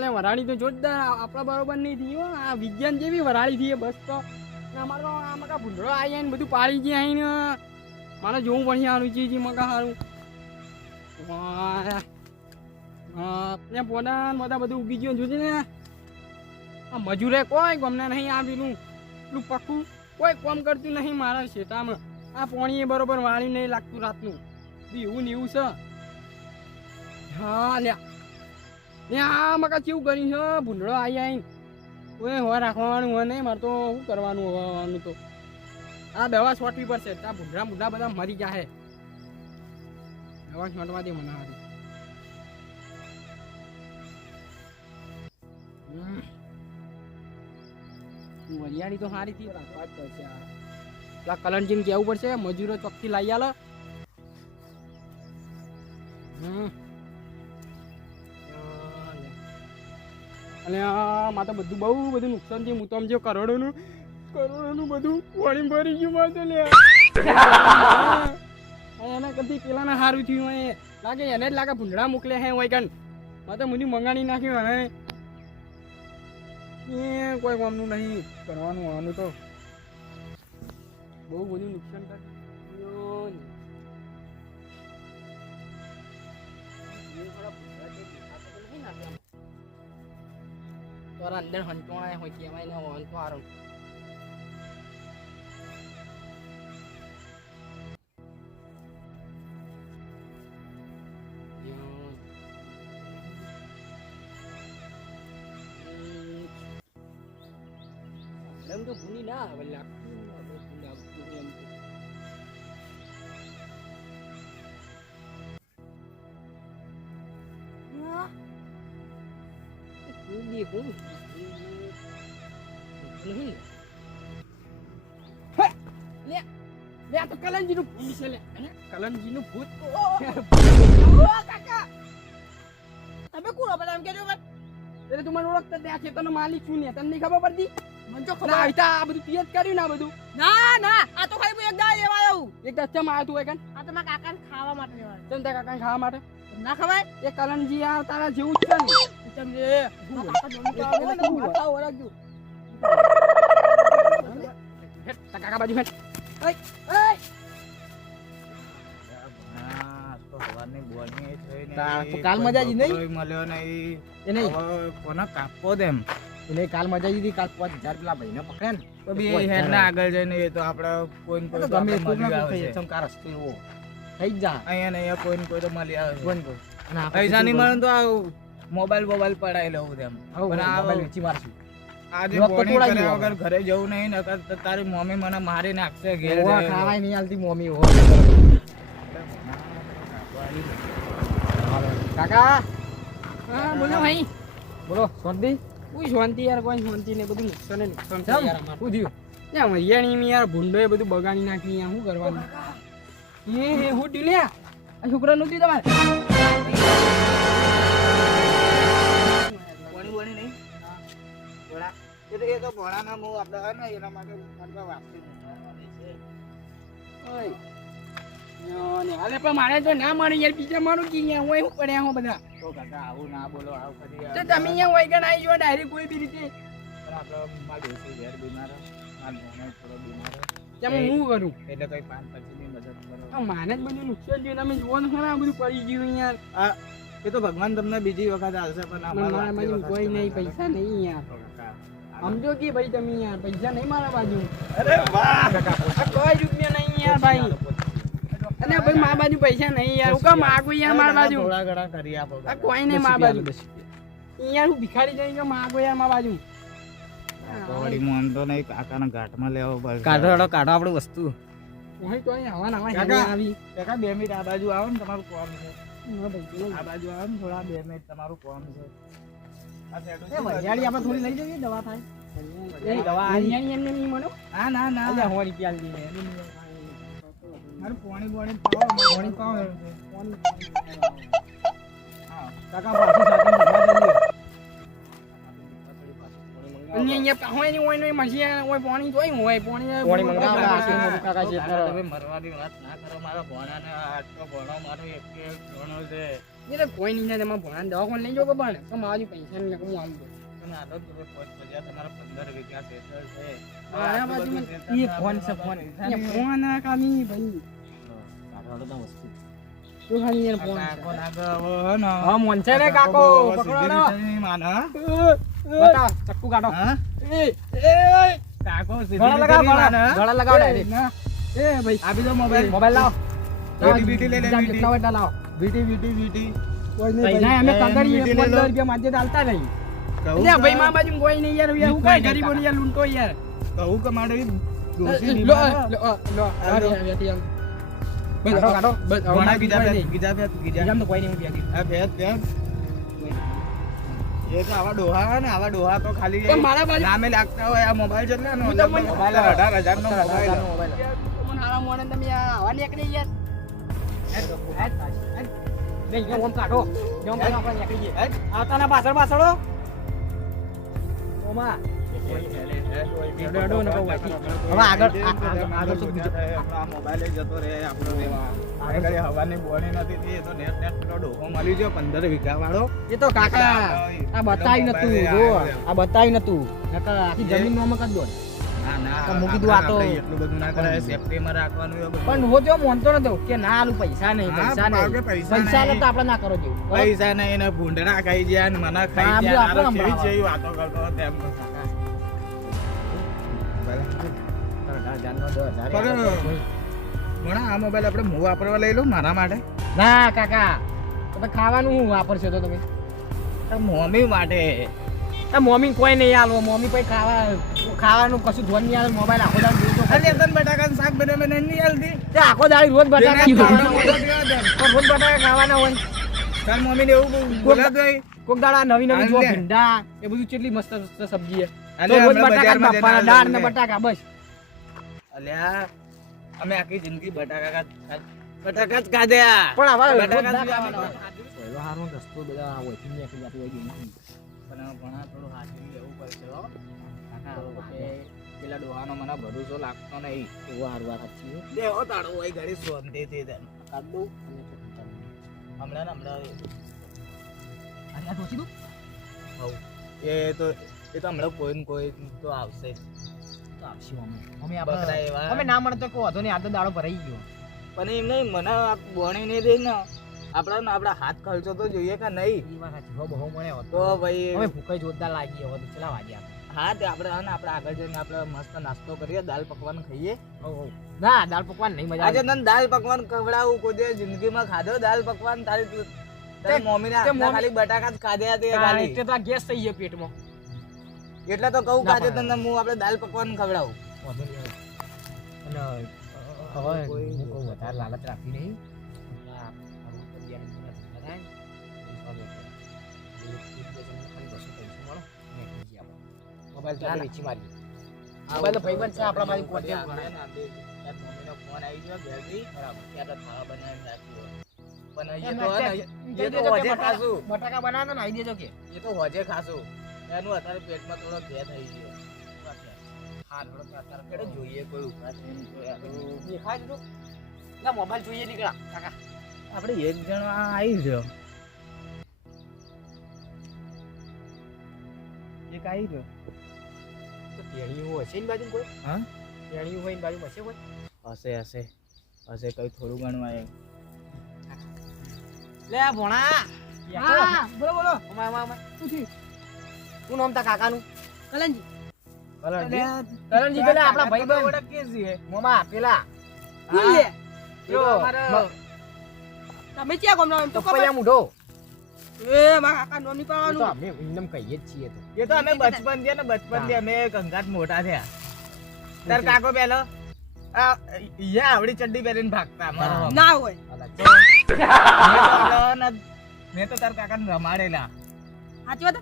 લે વરાળી તો જોરદાર આપણા બરોબર નહીં થયો આ વિજ્ઞાન જેવી વરાળી થઈ બસ તો. અમારો તો આમાં કા ભૂંડળો આવી ને બધું પાડી ગયા આવીને મારે જોવું પડશે સારું ચીજ મકા સારું ને પોડા બધા બધું ઉગી ગયું જોજે ને. આ મજૂરે કોઈ ગમને નહીં આ પેલું પક્કું કોઈ કોમ કરતું નહીં મારા શેતામાં આ પોણીએ બરોબર વાળી નહીં લાગતું રાતનું. બી એવું ને એવું છે. હા, લ્યા. આ મકા કેવું કર્યું છે? ભૂંડળો આવી આવીને કોઈ હવા રાખવાનું હોય નહીં મારે તો શું કરવાનું હોવાનું તો? આ દવા છોટવી પડશે. આ ભૂંડળા ભૂંડળા બધા મરી જાય દવા છોટવા દે મને હારી. વરિયાળી તો સારી થી રાખવા જ પડશે આ. કલનજીને કહેવું પડશે, મજૂરો ચોખ્ખી લાવી આલો. હમ. અને માં તો બધું બહુ બધું નુકસાન થયું. હું તો આમ જો કરોડોનું કરોડોનું બધું પાણી ભરી ગયું માં તો એના કદી પેલાના સારું થયું હોય. લાગે એને જ લાગે ભૂંડા મોકલ્યા હે હોય કનમાં તો મુની મંગાણી નાખ્યું હવે એ કોઈ કામનું નહીં. કરવાનું આવવાનું તો. બહુ બધું નુકસાન થયું. ને. તો અંદર હંટોણા હોય કહેવાય ને હંટો હારો. લે લે આ તો કલંજીનું ભૂત છે લે. હે? કલંજીનું ભૂત. તમે કોણ પેલા એમ કેજો એટલે તું મને ઓળખતા આ ખેતરનો માલિક છું ને તને નહીં ખબર પડતી? મને તો ના આવી આ બધું પિયત કર્યું ને આ બધું. ના ના આ તો ખાલી એક દાળ લેવા આવ્યું એક દસ ચમ આવ્યો તું એક આ તો મારા કાકાને ખાવા માટે લેવા. ચમ તારા કાકાને ખાવા માટે? ના ખવાય. એ કલંજી આ તારા જેવું જ છે ને. મારા કાકા ને, હું માથા ઓળખજો કાકા બાજુ હેટ એય એય હા, તો હવાની બોલની થઈ નહીં. તા- તો કાલ મજા પાંચ હજાર પેલા ભાઈને પકડે ને તો બી એ હેડના આગળ જઈને એ તો આપણે કોઈ ને કોઈ ગમે ના કોઈ એવો થઈ જા અહીંયા ને અહીંયા કોઈ ને કોઈ તો મળી. કોઈ અને પૈસા નહીં મળે તો મોબાઈલ બોબાઈલ પડાઈ લઉં તેમ મોબાઈલ વેચી મારશું આજે તોડાઈ કર્યા વગર ઘરે જવું નહીં નકર તો તારી મમ્મી મને મારી નાખશે ઘેર ઓવા ખાવાય નહીં હાલતી મમ્મી હો કાકા? હા બોલો ભાઈ. બોલો શાંતિ? કોઈ શાંતિ યાર કોઈ શાંતિ ને બધું નુકસાન ને નુકસાન છે યાર અમાર. શું થયું? મરિયાણી મી યાર ભૂંડોએ બધું બગાડી નાખી યાર શું કરવાનું? એ હે હું ડીલ્યા આ છોકરા નું થયું તમારે? એ તો- એ તો ભોળાના મું આપણે હોય ને એના માટે વાપરી છે. પણ મારે તો ના મળે યાર બીજા મારું કે અહીંયા હોય શું પડ્યા હો બધા. તો કાકા આવું ના બોલો આવું કરી તો તમે અહીંયા હોય કે ના આવી જો ડાયરેક્ટ કોઈ બી રીતે. પણ આપણે માર ડોશી ઘેર બીમાર. માર થોડો બીમાર. હે. હું કરું? એટલે કઈ પાંચ પચીસની મદદ કરો. માને જ બધું નુકસાન થયું તમે જુઓ ને ખરા બધું પડી ગયું યાર. એ તો ભગવાન તમને બીજી વખત આવશે પણ કોઈ નહીં પૈસા નહીં યાર. સમજો કે ભાઈ તમે યાર પૈસા નહીં મારા બાજુ. અરે વાહ! કોઈ રૂપિયા નહીં યાર ભાઈ. અને ભાઈ મારા બાજુ પૈસા નહીં યાર. હું કામ માગું યાર મારા બાજુ? થોડા ઘણા કરી આપો. આ કોઈ નહીં મારા બાજુ? યાર હું ભિખારી જઈ કે માગો યાર મારા બાજુ. વળી મોન તો નહીં કાકાના ઘાટમાં લેવો પડે કાઢો કાઢો આપણી વસ્તુ. કોઈ કોઈ આવા ના કાકા. આવી. કાકા બે મિનિટ આ બાજુ આવો ને તમારું કામ છે. આ બાજુ આવો ને થોડા બે મિનિટ તમારું કામ છે. એ વરિયાળી આપણે થોડી લઈ જઈએ દવા થાય. એ દવા આની એમને નહીં મળો ના ના ના. અલ્યા હો રૂપિયા લઈ મારું પોણી બોણી પાવો પોણી પાવો. હા કાકા પાછી સાથે ભરવા જઈએ અને અહીંયા હોય પાણી જોઈ પાણી પાણી હા, હા, કાકા છે. મરવાની વાત ના કરો મારા ભોણાને આજ તો ભણો મારો એક એક ભણો છે. એ તો કોઈ નહીં થાય તમારે ભણાને કોણ લઈ જાઓ પણ તો મારા પૈસા નહીં હું આમ તમારા દો મોબાઈલ. લાવો. વીટી વીટી વીટી. કોઈ નહીં ભાઈ. અમે પંદર લો. રૂપિયા માંજે ચાલતા નહીં કહું એટલે કે- ભાઈ માં બાજુ કોઈ નહીં યાર હું કઈ ગરીબો યાર લૂંટો યાર. કહું કે મારે ડોશી લો લો લો આ રે. બસ કાઢો બસ ભણા બીજા બે- બીજા બે- બીજા. જામ તો કોઈ નહીં હું આ. એ તો આવા ડોહા ને આવા ડોહા તો ખાલી પણ મારા બાજુ- નામે લાગતા હોય આ મોબાઈલ છે ને મોબાઈલ અઢાર હજાર નો મોબાઈલ. મને હારા મોણે તમે આવા નીકળી યાર. ઓમ કાઢો ઓમ કાઢો, આપણે નીકળી જઈએ. આવતાના પાછળ પાછળ. ઓમાં. પંદર વીઘા વાળો એ તો કાકા આ બતાવી નતું આ બતાવી નતું જમીન નો ના તો મૂકી દઉં આ તો. એટલું બધું ના કરાય સેફટીમાં રાખવાનું એ પણ હું જો મોનતો નતો કે ના આલું પૈસા નહીં પૈસા નહીં. પૈસા પૈસા આપણે ના કરો જેવું. પૈસા નહીં ને ભૂંડણા ખાઈ ગયા ને મને ખાઈ ગયા આપણે કેવી જેવી વાતો કરતો હતો તેમ ભણા આ મોબાઈલ આપણે હું વાપરવા લઈ લઉં મારા માટે. ના કાકા. તમે ખાવાનું હું વાપરશો તો તમે? મમ્મી માટે. આ મમ્મી કોઈ નહીં આલો મમ્મી કોઈ ખાવા ખાવાનું કશું ધોન નહીં આવે મોબાઈલ આખો દાડો જોતો આ લેતન બટાકાનું શાક બને મને નહીં આલતી તે આખો દાડી રોજ બટાકા રોજ બટાકા ખાવાના હોય. તાર મમ્મીને એવું બોલા તો કોક દાડા નવી નવી જો ભીંડા એ બધું કેટલી મસ્ત મસ્ત સબ્જી છે. તો રોજ બટાકા બાપાના દાળ ને બટાકા બસ. અલ્યા અમે આખી જિંદગી બટાકા બટાકા જ ખાધ્યા પણ હવે બટાકા ના જ ખાવાના હારો રસ્તો બધા હોયથી ગેમ. પણ થોડું લેવું પડશે હો. પેલા ડોહાનો મને ભરોસો લાગતો નહીં એવો હારવા સાચી. દેવો હોય. કાઢ ખીચાનું. હમણાં ને હમણાં દઉં? એ તો એ તો હમણાં કોઈ ને કોઈ તો આવશે તો આવશે મમ્મી આપણે- એવા અમે ના મળે તો કોઈ વાંધો નહીં, આ તો દાડો ભરાઈ ગયો પણ એમ નહીં મને આ બોણી નહીં દે ને આપણા આપણા હાથ ખર્ચો તો જોઈએ કે નહીં? બહુ બહુ મળે તો. ભાઈ અમે ભૂખે જોરદાર લાગી હવે તો ચલા વાગ્યા હા તે આપણે હા ને આપણે આગળ જઈને આપણે મસ્ત નાસ્તો કરીએ દાલ પકવાન ખાઈએ. ના દાલ પકવાન નહીં મજા આજે તને દાલ પકવાન ખવડાવું કોઈ જિંદગીમાં ખાધો દાલ પકવાન? તારી તારી મમ્મીને ખાલી બટાકા જ ખાધ્યા તે ખાલી. તે તો ગેસ થઈ ગયો પેટમાં. એટલે તો કહું કાજે તને હું આપણે દાલ પકવાન ખવડાવું. અને હવે કોઈ- હું કહું વધારે લાલચ રાખી નહીં. મોબાઈલ તો વેચી મારી મોબાઈલ તો ભાઈબંધ છે આપણા મારી મમ્મીનો ફોન આવી ગયો ઘરેથી. બરાબર. ત્યાં તો ખાવા બનાવીને રાખ્યું બટાકા- બનાવો ને આવી દેજો કે. એ તો હોજે ખાશું. એનું અત્યારે પેટમાં થોડો ઘે થઈ ગયો. હા અત્યારે એટલે જોઈએ કોઈ ઊભા. દેખાય તો. ના મોબાઈલ જોઈએ નીકળ્યા. કાકા. આપણે એક જણ આવી ગયો એક આવી ગયો તો પેણીયું હશે ને બાજુ કોઈ? હા? પેણીયું હોય ને બાજુ હશે કોઈ? હશે હશે. હશે કઈ થોડું ઘણું આવે લે ભોણા! હા. બોલો બોલો. અમાય અમાય અમાય શું થયું શું નામ તા કાકાનું? કલનજી કલણજી કલણજી પેલા આપણા ભાઈબંધ. ઓળખીએ છીએ. મોમા પેલા. લે. જો તમે ક્યાં ગમના એમ તો મૂઢો એ મારા કાકા નોની એ તો અમે એમનેમ કહીએ જ છીએ તો. એ તો અમે બચપનથી ને બચપનથી અમે કંગાત મોટા થયા. તાર કાકો પેલો? આ ઈયા આવડી ચડ્ડી પહેરીને ભાગતા અમારો ના હોય. મેં તો પેલો ને- મેં તો તાર કાકાને રમાડેલા. સાચી વાત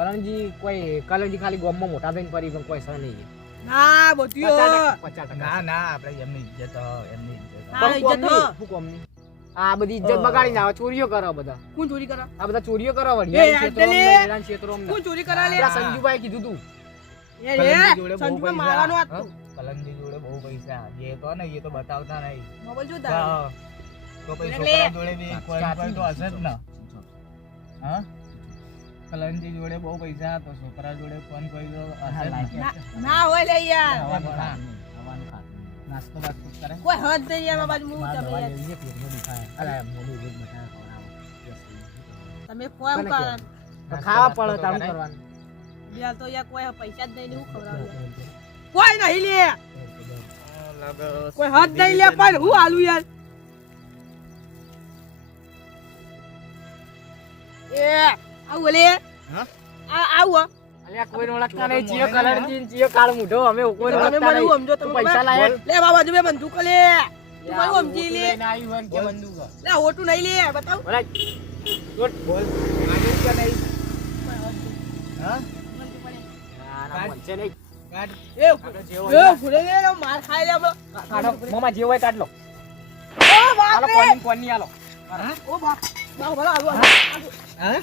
અલગ કોઈ કરણજી ખાલી ગામમાં મોટા થઈને પડી પણ કોઈ સહ નહીં. ના બધું ના ના આપણે એમની ઇજ્જત એમની ઇજ્જત પણ કોમની, હો. કોમની? આ બધી ઇજ્જત બગાડી નાખે ચોરીઓ કરો બધા. કોણ ચોરી કરે? આ બધા ચોરીઓ કરે વળી. એ યાર કોણ ચોરી કરે લે સંજુભાઈ કીધું તું. એ સંજુભાઈ પૈસા. મારવાનો હાથ હા? તું. કલંજી જોડે બહુ પૈસા. એ તો ને એ તો બતાવતા નહીં. મોબાઈલ જો તારો. હા. તો પૈસા છોકરા જોડે બી કોઈ તો હશે જ ને. હા? કલંજી જોડે બહુ પૈસા હતો છોકરા જોડે ફોન કર્યો ને. હોય લે યાર. નાસ્તો બાસ્તો કરે. કોઈ હદ નહીં યાર બાજુ હું તમે યાર. તમે કોઈ એમ કરો. ખાવા પડે તારું કરવાનું. યાર તો યાર કોઈ પૈસા જ નહીં હું ખવડાવું. કોઈ નહીં લે. કોઈ હદ નહીં લે પણ હું હાલું યાર. એ આવું લે. હા? આ આવું અલ્યા કોઈને ઓળખતા નહીં ચિયો કલરથી ચિયો કાળ મૂઢો અમે કોઈને ઓળખતા નહીં. સમજો તમે પૈસા બાબા. લે બાબા જો બે બંદૂક લે. તું લે, સમજી લે. લઈને આવ્યું હોય ને કે બંદૂક હે. લે ઓટું નહીં લે બતાવ. બોલાય. બોલ. આજે કે નહીં હા? ના, ના, બનશે નહીં. કાઢ. એ આપણે જેવો એ હોય. ભૂલે લે લે, માર ખાઈ લે આપણો. ને. કાઢો. મોંમાં જે હોય કાઢ લો ઓ બાપ કોની કોની હાલો. ઓ બાપ. બાપ ભલા આલુ આલુ હા?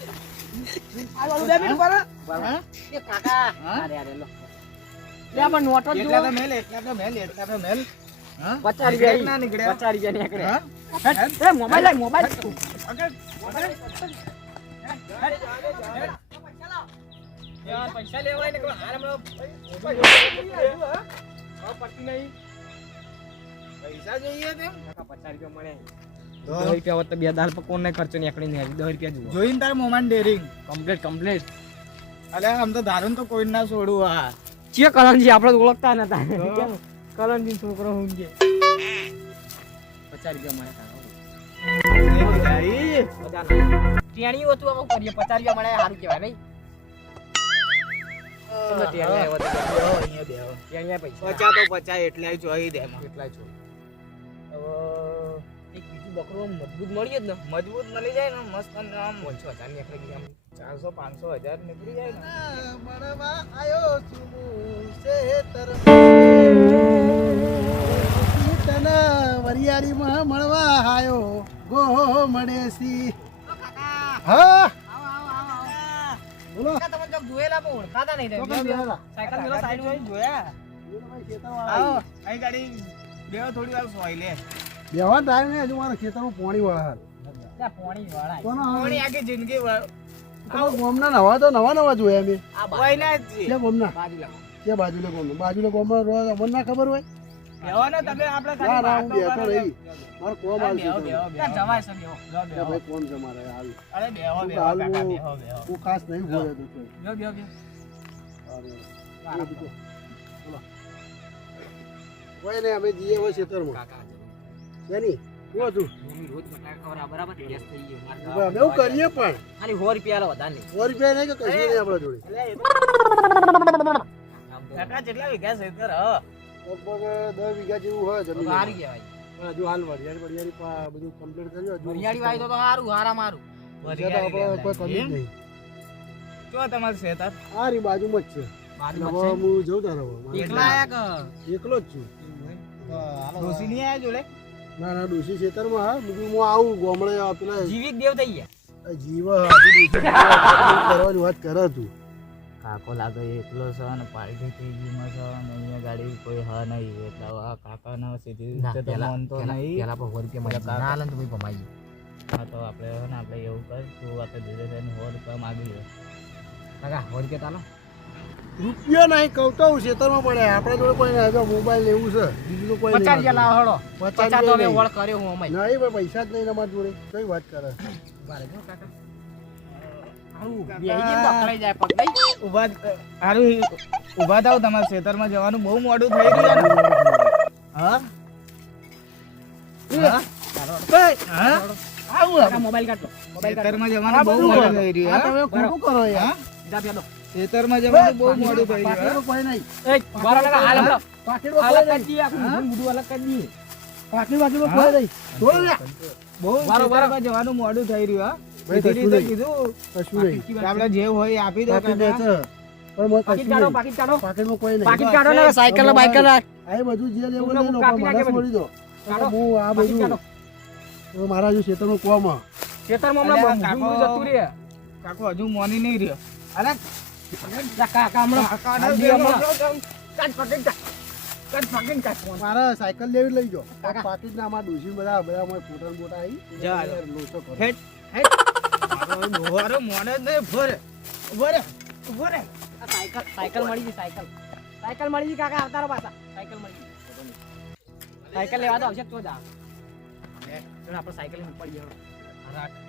પૈસા લેવાય ને. પૈસા જોઈએ પચાસ રૂપિયા મળે દસ રૂપિયા હોત તો બે દાળ પર કોને ખર્ચો નીકળી નહીં દસ રૂપિયા જુઓ. જોઈને તારે મોમાન ડેરિંગ કમ્પ્લીટ કમ્પ્લીટ અલે આમ તો ધારું તો કોઈ ના છોડું આ ચિયો કલનજી આપણે ઓળખતા નતા. કલનજી છોકરો હું કે? પચાસ રૂપિયા મળે હતું આવું કરીએ પચાસ રૂપિયા મળે સારું કહેવાય નહીં? પચાસ તો એટલે જોઈ દે એટલા બીજું બકરું મજબૂત મળી જ ને. મજબૂત મળી જાય ને મસ્ત આમ ઓછો હજાર નીકળી ગયા ચારસો પાંચસો હજાર નીકળી જાય ને. વરિયાળીમાં મળવા આવ્યો ગો મળેસી હા. બોલો. તમે તો જોયેલા પણ ઓળખાતા નહીં તો તમે. પણ બેહલા. સાયકલ મેલો સાઈડ જોયા. આવો. અહીં ગાડી બે થોડી વાર સોઈ લે. બેહવા ટાઈમ ને હજુ મારા ખેતરમાં પોણી ત્યાં પોણી વાળા. આખી જિંદગી તમે ગોમના નવા તો નવા નવા જોયા મેં આ કોઈ ના જ છે. ક્યાં ગોમના? ક્યાં બાજુલે ગોમના? બાજુલે ગોમના રોજ અમને ના ખબર હોય. અમે જઈએ હોય ખેતરમાં. શેની? શું હતું? મમ્મી રોજ બટાકા ખવડાવે, બરાબર ગેસ થઈ ગયો. મારે હવે અમે એવું કરીએ પણ. ખાલી સો રૂપિયા વધારે નહીં. સો રૂપિયા નહીં કે કશું નહીં આપણા જોડે? કાકા જેટલા વીઘા છે લગભગ દસ વીઘા જેવું હોય જમીન સારું કહેવાય. હજુ હાલ વરિયાળી વરિયાળી બધું કમ્પ્લીટ કર્યું વરિયાળી વાય તો તો સારું હારા. મારું બીજા કોઈ કમી નહીં. જો તમારું શેતર આ રી બાજુમાં જ છે. બાજુમાં હું જઉં તારે એકલા એકલો જ છું. ડોસી નહીં આયા જોડે? ના ના ડોસી ખેતરમાં હા બીજું હું આવું ગોમડે પેલા જીવિત દેવ થઈ ગયા. જીવ હજુ કરવાની વાત કરે તું. કાકો લાગે એકલો છે અને પાર્ટી થઈ ગઈ છે અને અહીંયા ગાડી કોઈ હ નહીં એટલે આ કાકા ના સીધી રીતે તો માનતો નહીં. પેલા પર હોર કે મને ના આલે તો ભાઈ કમાઈ હા તો આપણે ને આપણે એવું કર તું આપણે ધીરે ધીરે હોર રૂપિયા માગી લે. કાકા હોર કે તાલો? રૂપિયા નહીં કહું તો હું ખેતરમાં પડે. આપણે જોડે કોઈ નહીં. હવે મોબાઈલ લેવું છે. બીજું તો કોઈ પચાસ લાવો હળો. પચાસ તો રૂપિયા વળ કર્યો હું અમાઈ નહીં ભાઈ પૈસા જ નહીં અમારી જોડે. કઈ વાત કરે? ઊભા. જો કાકા ઊભા થાવ તમારા ખેતરમાં જવાનું. બહુ મોડું થઈ ગયું હા? મોબાઈલ કાઢો મોબાઈલ કાઢો જવાનું બહુ મોડું થઈ રહ્યું તમે કરો યાર. જા પેલો ખેતરમાં જવાનું બહુ મોડું થઈ ગયું પાકીટમાં કોઈ નહીં. એ બારો લગા હાલ હમણાં. પાકીટમાં અલગ કરી દઈએ આખું મોઢું અલગ કરી દઈએ. પાકીટ બાકીટમાં કોઈ નહીં. બોલ. બહુ મારો વારો. જવાનું મોડું થઈ રહ્યું હા. નહીં. કીધું કશું નહીં. આપણે જે હોય આપી દો પાકીટ પાકીટ કાઢો પાકીટ કાઢો. પાકીટમાં કોઈ નહીં. પાકીટ કાઢો ને સાયકલ બાઈકલ રાખ આ બધું જે લેવું તમને લઈ લો, કાપી પણ નાખે મને બધું. છોડી દો હું આ બધું મારા જો ખેતરનું કોમ ખેતરમાં હમણાં કાકો. જતું રહે. કાકો હજુ મોની નહીં રહ્યો. અરે જા. મારે સાયકલ લેવી લઈ ના અમારા ડોશી બધા બધા અમારે ફોટા ને આવી લોચો કરો. Hat, hat. મોને જ નહીં ઊભો રે. ઊભો રે ઊભો રે. આ સાયકલ સાયકલ મળી ગઈ સાયકલ. સાયકલ મળી ગઈ કાકા આવતા પાછા. સાયકલ મળી ગઈ. સાયકલ લેવા તો આવશે તો જ. આપણે સાયકલ પડી જવાનું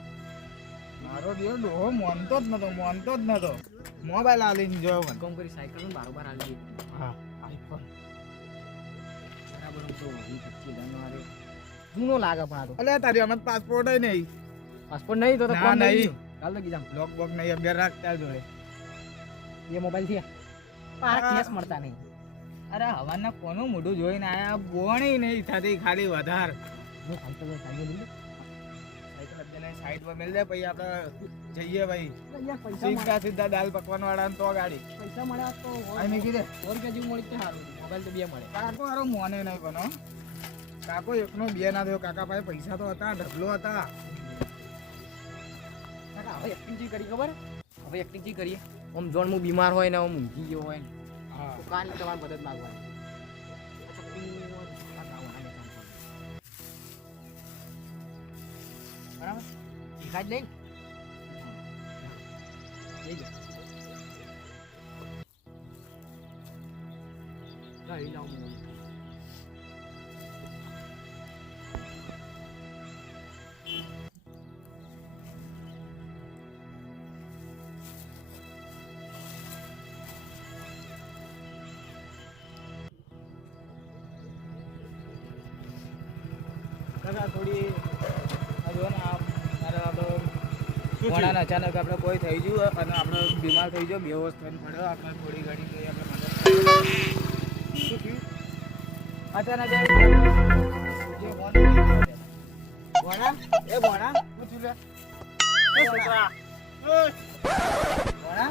મારો દેવ ડોહો મોનતો જ નતો મોનતો જ નતો. મોબાઈલ આલીને જોયો મને. કોમ કરી સાયકલ ને બારોબાર આલી. હા. આઈફોન. બરાબર તો વીસ પચીસ હજારનો જૂનો લાગે પણ આ તો. અલ્યા તારી આમાં પાસપોર્ટ નહીં. પાસપોર્ટ નહીં તો તો કોણ નહીં. કાલ તો કીધા લોક બોક નહીં અગિયાર રાખતા જોડે. એ મોબાઈલથી મારા કેસ મળતા નહીં. અરે હવાના કોનું મોઢું જોઈને આયા? બોણી નહીં થતી ખાલી વધાર. હું સાયકલ સાયકલ લીધી. સાઈડમાં મેલ દે પછી આપણે જઈએ ભાઈ. સીધા સીધા દાલ પકવાન વાળા તો ગાડી. પૈસા મળ્યા તો અહીં મેં કીધે સો રૂપિયા જેવું મળી તો સારું. મોબાઈલ તો બે મળે. કાકો હારો મોને નહીં કોનો કાકો એકનો બે ના થયો. કાકા પાસે પૈસા તો હતા ઢગલો હતા. કાકા હવે એક્ટિંગ જે કરી ખબર? હવે એક્ટિંગ જે કરીએ? આમ જોણ હું બીમાર હોય ને ઓમ ઊંઘી ગયો હોય ને. હા. તો કાલ તમારે મદદ માંગવાની. બરાબર? શીખા જ નહીં લઈ જાઓ. લઈ આપણે ઘોડાને અચાનક આપણે કોઈ થઈ ગયું અને આપણે બીમાર થઈ ગયો બેહોશ થઈને પડ્યો આપણે થોડી ઘડી આપણે શું થયું? અચાનક. ભોણા એ ભોણા શું થયું લે? છોકરા. ભોણા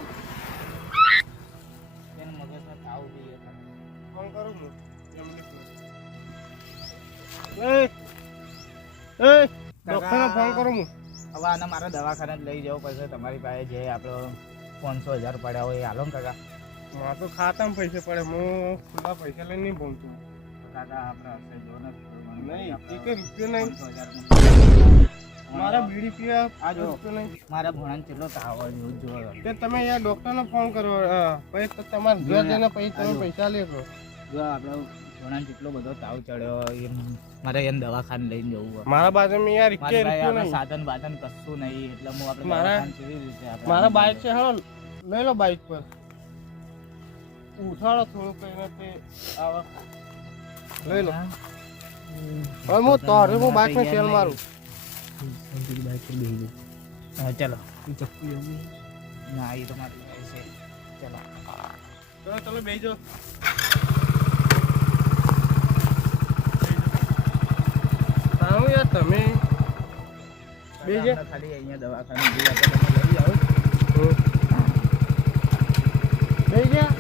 એને મગજમાં તાવ બી હતો. કરું હું ડોક્ટરને ફોન કરું હું હવે આને મારા દવાખાને જ લઈ જવું પડશે. તમારી પાસે જે આપણો પાંચસો હજાર પડ્યા હોય એ હાલો ને કાકા. મારે તો ખાતામાં પૈસા પડે. હું ખુલ્લા પૈસા લઈને નહીં ભણતું. કાકા આપણે જો નથી નહીં રૂપિયો નહીં. મારા બીડી પીવા આ જો. મારા ભણાને કેટલો તાવ આવ્યો જો તે તમે યાર ડોક્ટરને ફોન કરો. પછી તમારે ઘર જઈને પછી તમે પૈસા લેશો જો આપણે કેટલો બધો તાવ ચડ્યો એમ મારે દવાખાને લઈને જવું હોય. મારા યાર નહીં. સાધન બાધન કશું નહીં એટલે હું આપણે મારા- કેવી રીતે મારા બાઈક છે હાલો લઈ લો બાઈક પર. ઉઠાડો થોડું કઈને તે આવા. લઈ લો. હવે હું તારે હું ને સેલ મારું હા ચલો ના એ તો મારી છે ચલો ચલો બેજો સારું યાર તમે. બેજે. આપણે ખાલી અહીંયા દવાખાને આપણે લઈ જાઓ બેસી ગયા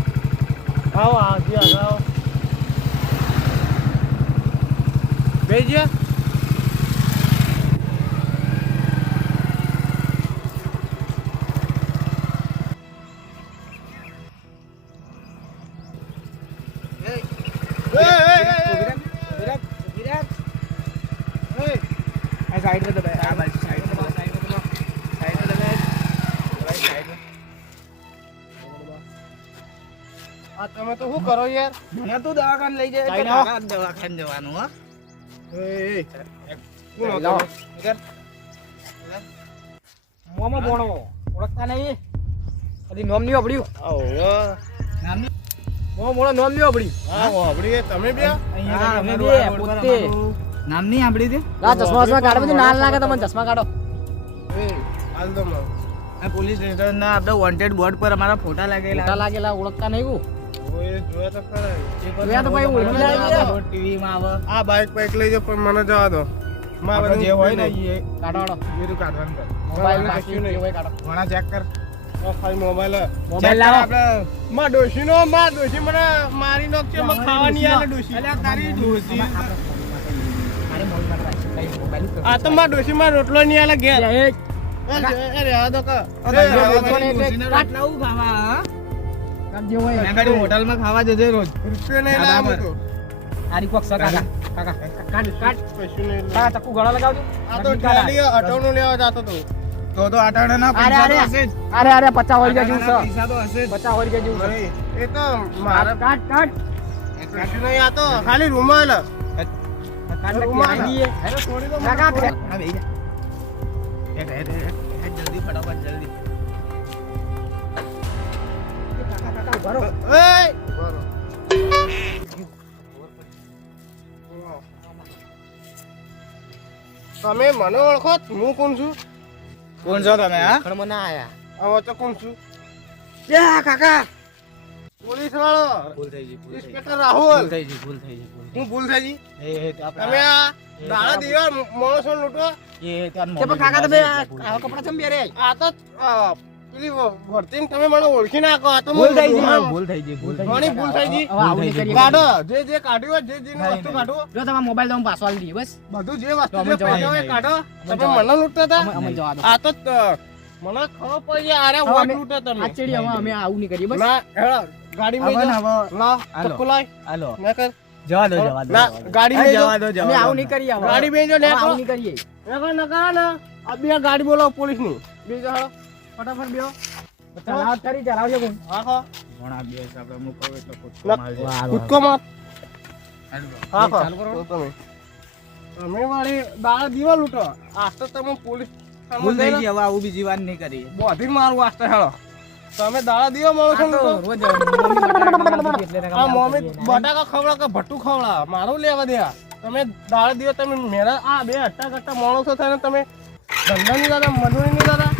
આવો આજી આવો ગયા યાર મને તું દવાખાને લઈ જાય દવાખાને જવાનું હો. મોમાં બોણો. ઓળખતા નહીં? કદી નોમ નોમ હા તમે બે? હા, અમે બે, પોતે. નામ નહીં સાંભળ્યું તે? લા ચશ્મા ચશ્મા કાઢો બધું નાલ લાગે તમને ચશ્મા કાઢો. હાલ તો માં આ પોલીસ સ્ટેશનના આપણે વોન્ટેડ બોર્ડ પર અમારા ફોટા લાગેલા. મોટા લાગેલા ઓળખતા નહીં તો તો આ બાઈક બાઈક લઈ જાઓ પણ મને જવા દો મારે આપણે જે હોય ને એ કાઢો હાલો. એ બધું કાઢવાનું મોબાઈલ બાકી નહીં. હોય કાઢો ઘણા ચેક કર ખાલી મોબાઈલ. મોબાઈલ લાવો આપણે માં ડોશીનો માં ડોશી મને મારી નાખશે મને ખાવાની આલે ડોશી અલ્યા તારી જ આ તો મારા ડોશીમાં રોટલો નહીં આલે ઘેર કા. આ દો. ને એટલે કાટ નવું ખાવા હા? હોય. હોટલમાં ખાવા જજે રોજ. રૂપિયો નહીં લાવો તો. આરી કોક સર કાકા કાકા કાટ કાટ કશું નહીં કાકા ચક્કુ ગળા લગાવજો. આ તો ટ્રેલી અટાણું લેવા જતો તો. તો તો આટાડાના અરે, પૈસા તો હશે અરે અરે પચાસ વળી જેવું છે. પૈસા તો હશે જ. પચાસ જેવું છે. એ તો મારા કાટ કાટ કશું નહીં આ તો ખાલી રૂમાલ. કાટ રૂમાલ. છોડી દો કાકા જા. ફટાફટ જલ્દી. રહો. એય! બરો. તમે મને ઓળખો હું કોણ છું? કોણ છો તમે હા? ખણમાં મને આયા. આવો તો કોણ છું? યા કાકા! પોલીસ વાળો ભૂલ થઈ ગઈ. ઇન્સ્પેક્ટર રાહુલ. ભૂલ થઈ ગઈ ભૂલ થઈ ગઈ હું ભૂલ થઈ ગઈ? એ એ તમે આ દાડા દેવા માણસો લૂંટો એ કાકા તમે આ કપડા ચમ પહેરે આ તો પેલી ભરતી તમે મને ઓળખી નાખો આ તો ભૂલ થઈ ગઈ ભૂલ થઈ ગઈ ભૂલ થઈ ઘણી ભૂલ થઈ ગઈ. આવું નહીં કાઢો જે જે કાઢ્યું જે જે વસ્તુ કાઢો. જો તમારા મોબાઈલ તો પાછો આલી બસ. બધું જે વસ્તુ જે જવા પૈસા કાઢો. તમે જવા મને લૂંટતા હતા? અમે અમે જવા દો આ તો મને ખબર પડી અરે વોટ લૂંટે તમે. આ ચેડી હવે અમે આવું નહીં કરીએ બસ. ના હેળો ગાડી માં ને હવે લાવ હાલો. ચપ્પુ લાય હાલો. ના કર. જવા દો જવા દો ના ગાડી હા, જવા દો અમે જવા આવું નહીં કરીએ. ગાડી બેસજો હવે ને આવું નહીં કરીએ નકર નકર ના આ બે ગાડી બોલાવો પોલીસની બીજો હેળો ફટાફટ બેહો. ચલાવત કરી ચલાવજો કોણ. હાખો ઘણા દિવસ આપણે હું એટલે ના. મારજે. કૂદકો માર. ચાલુ કરો. તમે. તમે વાળી દાડા દીવા લૂટો. આ તો તમે પોલીસ ભૂલ થઈ ગઈ હવે આવું બીજી વાર નહીં કરી બોધી મારું હેળો. તમે દીવા છો રોજ મમ્મી બટાકા આ મમ્મી ખવડા કે ભટ્ટું ખવડા મારું લેવા દે તમે દાળ દિવસ તમે મેરા આ બે અટ્ટા કટ્ટા માણસો થઈને તમે ધંધા નહીં દાદા મજૂરી નહીં દાદા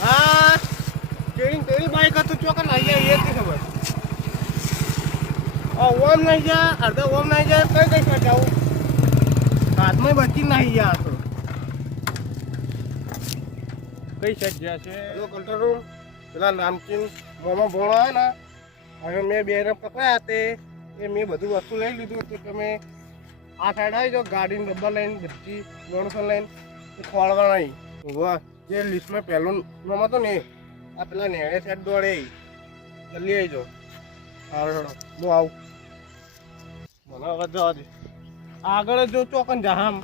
હા તેરી તેરી બાઈક હતું ચોકન આવી જાય એ નહીં ખબર ઓમ નહીં જાય અડધા ઓમ નહીં જાય કઈ કઈ સાઈડ જાવું બચી નહીં ગયા તો કઈ સાઈડ છે? હેલો કંટ્રોલ પેલા નામચીન મોમાં ભોણો આવે ને, હવે મેં બે પકડ્યા તે મેં બધું વસ્તુ લઈ લીધું હતું તમે આ સાઈડ આવી જાઓ ગાડી ડબ્બા લઈને બધી માણસો લઈને ખોળવા નહીં જે લિસ્ટમાં પહેલું નામ હતું ને, આ પેલા નેળે સાઈડ દોડે જલ્દી આવી જાઓ. હારો હું આવું. મને હવે જવા દે. આગળ જો ચોકન જામ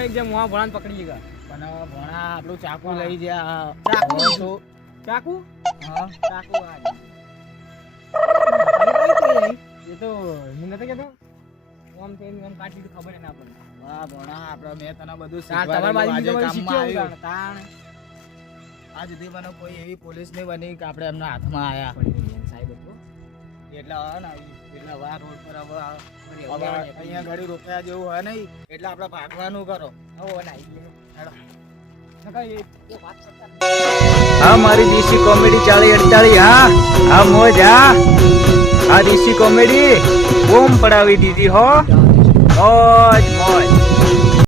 સ્ટેશનમાં એક જે મોહા ભણાને પકડી ગયા? પણ ભણા આપણું ચાકુ લઈ જા ચાકુ? છો. ચાકુ? હા ચાકુ એ તો હું નથી કહેતો ઓમ થઈને આમ કાઢી દીધું ખબર ના પડે વાહ ભણા આપણે મેં તને બધું શીખવાડ્યું તાણ. આજ સુધી મને કોઈ એવી પોલીસ નહીં બની કે આપણે એમના હાથમાં આયા. પડી સાહેબ એટલે ને રોડ પર હવે અહીંયા રોકાયા જેવું હોય નહીં આપણે ભાગવાનું કરો. ના હા મારી દેશી કોમેડી ચાલી અડતાળી હા હા મોજ હા. આ દેશી કોમેડી બૂમ પડાવી દીધી હો. મોજ મોજ.